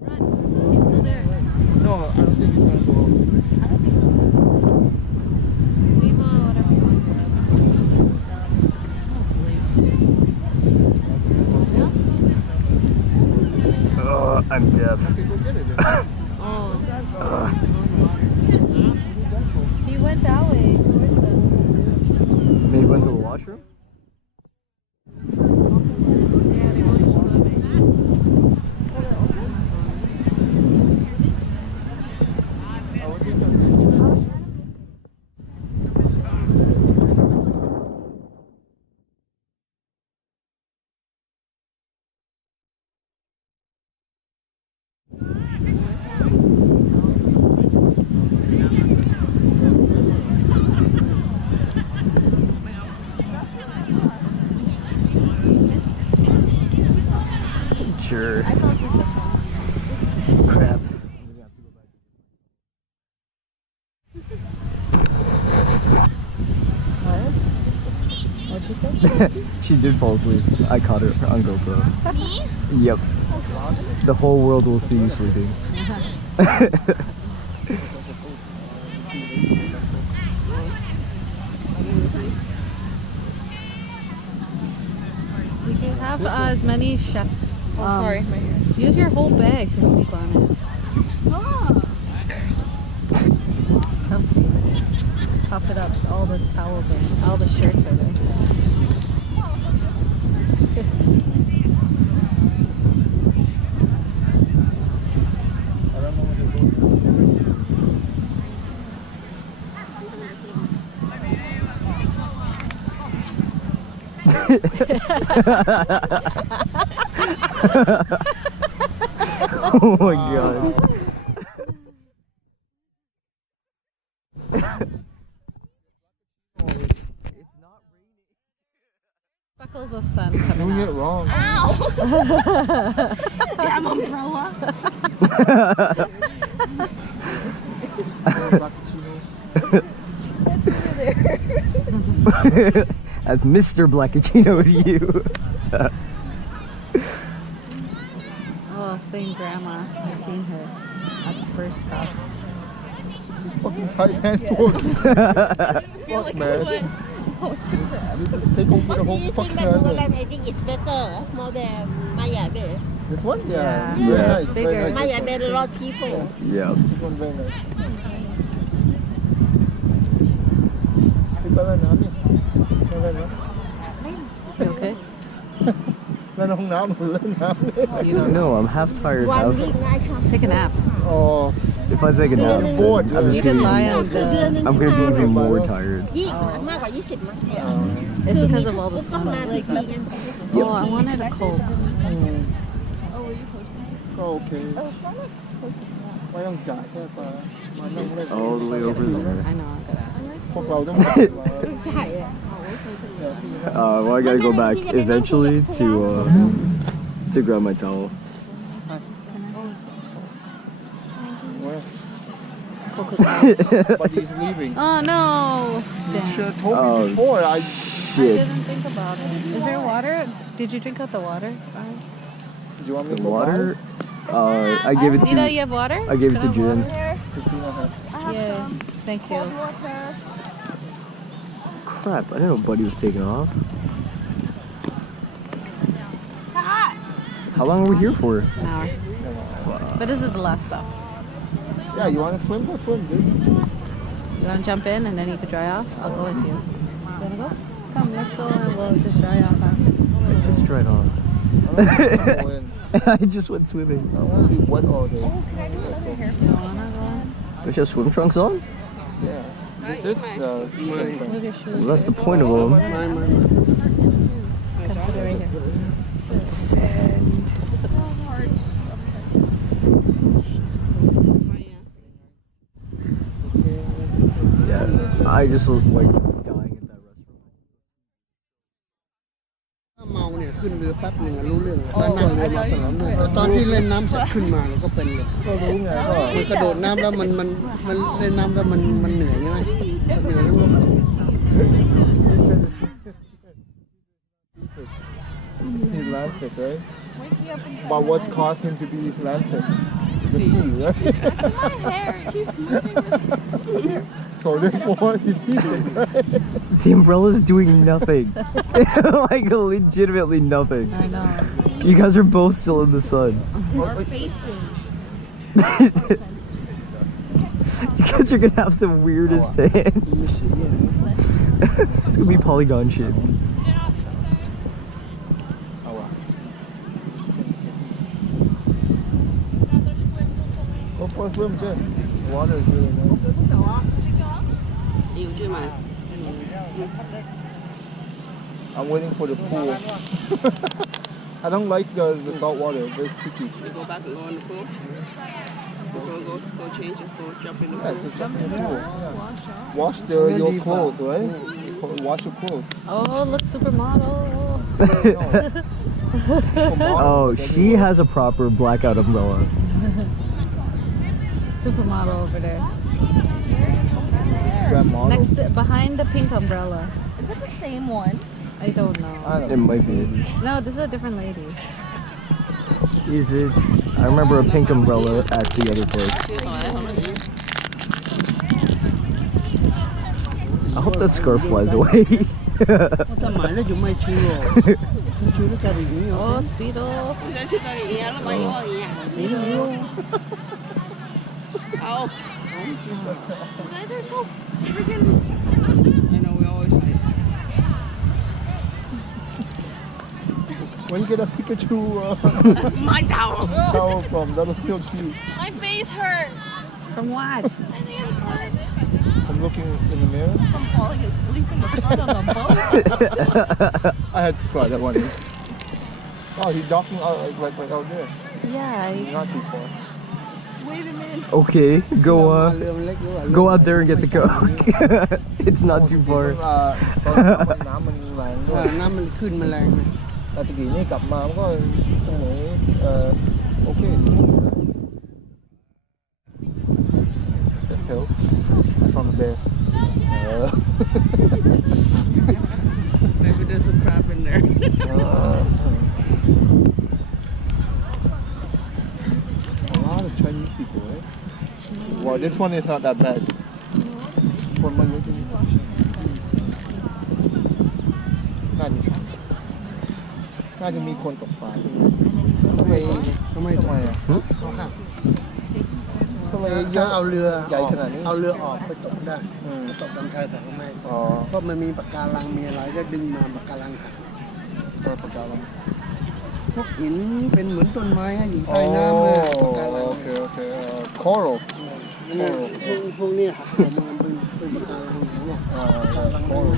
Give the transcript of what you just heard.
Run. He's still there. No, I don't think he's gonna go. I don't think so. Leave whatever you want here. I'll sleep. Yeah? Oh, I'm deaf. Okay, go get it then. Oh. He went that way towards them. Maybe went to the washroom? Yeah, they're going swimming. Sure. Crap. What'd you say? She did fall asleep. I caught her on GoPro. Me? Yep. The whole world will see you sleeping. You can have as many chef. Oh, sorry, my hair. Use your whole bag to sleep on it. Oh. Comfy. Puff it up. All the towels are. All the shirts are there. Oh my god. It's not raining. Speckles of sun coming Doing it out. wrong. Ow! Damn umbrella. That's Mr. Blackachino to you. Oh, same grandma. I've seen her at the first stop. Fucking Thailand tour. Fuck, man. You just take over the whole fucking island. I think it's better, more than Maya Bay. This one? Yeah. Yeah. Very Yeah. nice. Bigger. Very nice. Maya Bay, a lot of people. Yeah. This one very nice. Di ba lang namin? You okay? Lên không náo nữa, lên náo nữa. You don't know. No, I'm half tired. One Half. week I come. Take a nap. Oh, If I take a nap, I'm bored. I'm You just can gonna lie be, on the. I'm gonna be even more tired. มากกว่า 20 มั้ง It's because of all the ต้อง sun. มาพิธีกัน Oh, I wanted a Coke. ก็โอเคไม่ต้องจ่ายแค่มานั่งเล่น All the way over there. I know. I gotta. พวกเราต้องจ่ายมา จ่ายอ่ะ Well, I gotta go back eventually to grab my towel. But he's leaving. Oh no! You Damn. should have told me Oh, before. I Shit. didn't think about it. Is there water? Did you drink out the water? Do you want me The to go water? I gave it Nina, to. you have water? I gave it Can to I have Jen. water? buy? Yeah. Thank you. Crap! I didn't know Buddy was taking off. How long are we here for? An hour. But this is the last stop. Yeah, you want to swim? Go swim, dude. You want to jump in and then you can dry off? I'll go with you. You want to go? Come, let's go and we'll just dry off after. I just dried off. I don't want to go in. I just went swimming. I want to be wet all day. You want to go in? Do you have swim trunks on? Yeah. This is Move your shoes. Well, that's the point of them. Put it right here. Sand. Yeah, I just look like dying at that restaurant. ถ้าเมาเนี่ยขึ้นเรือแป๊บหนึ่งอะรู้เรื่องถ้านั่งเรือมาตลอดเรื่องตอนที่เล่นน้ำเสร็จขึ้นมาเราก็เป็นเลย ก็รู้ไงก็ คือกระโดดน้ำแล้วมันเล่นน้ำแล้วมันเหนื่อยใช่ไหมเหนื่อยแล้วก็ He laughs at right? But what caused him to be landed? The sea, right? My hair keeps moving. So therefore, he's eating, right? The umbrella's doing nothing. Like legitimately nothing. I know. You guys are both still in the sun. You guys are gonna have the weirdest hands. It's gonna be polygon shaped. Go for a swim, Jen. The water is really nice. I'm waiting for the pool. I don't like the salt water. Very sticky. You go back and go in the pool. Go change, just go jump in the Yeah, pool. just jump in the pool. Yeah. Wash your clothes, right? Wash your clothes. Oh, look, supermodel. Oh, she has a proper blackout umbrella. Supermodel over there. Grab model. Next, behind the pink umbrella. Is it the same one? I don't know. I don't It know. might be. No, this is a different lady. Is it? I remember a pink umbrella at the other place. I hope that scarf flies away. จะหมายแล้วอยู่ไม่ชิวไม่ชิวด้วยกันอย่างนี้เหรอ Oh, Speedo. Oh. You guys are so freaking. I know we always fight. When you get a Pikachu My towel. towel from, that was so cute. My face hurt. From what? I'm looking in the mirror. From falling asleep in the front of the boat. I had to try that one. Oh, he's docking out like out there. Yeah. Not too far. Wait a minute. Okay, เรือ go มันเล็กหรือว่า go out there and get the coke. It's not too far. ตอนน้ำมันแรงด้วย น้ำมันขึ้นมาแรงเลย แต่ตะกี้นี่กลับมามันก็เสมอโอเคHelp. I found a bear. Maybe there's some crap in there. A lot of Chinese people, right? Well, this one is not that bad. For my looking. น่าจะมีคนตกปลาที่นี่ทำไม ทำไม อ่ะ เขาหัก ทำไมเย ถ้า อะ เอาเรือ ใหญ่ขนาดนี้ เอาเรือออกไปตกได้ อืม ตกบางไทยแต่ก็ไม่ อ๋อ เพราะมันมีปะการังมีอะไรก็ดึงมาปะการังหัก ตัวปะการัง พวกหินเป็นเหมือนต้นไม้อยู่ใต้น้ำเลยปะการัง โอเคcoral เนี่ยพวกนี้หักออกมาเป็นปะการังอย่างเงี้ย coral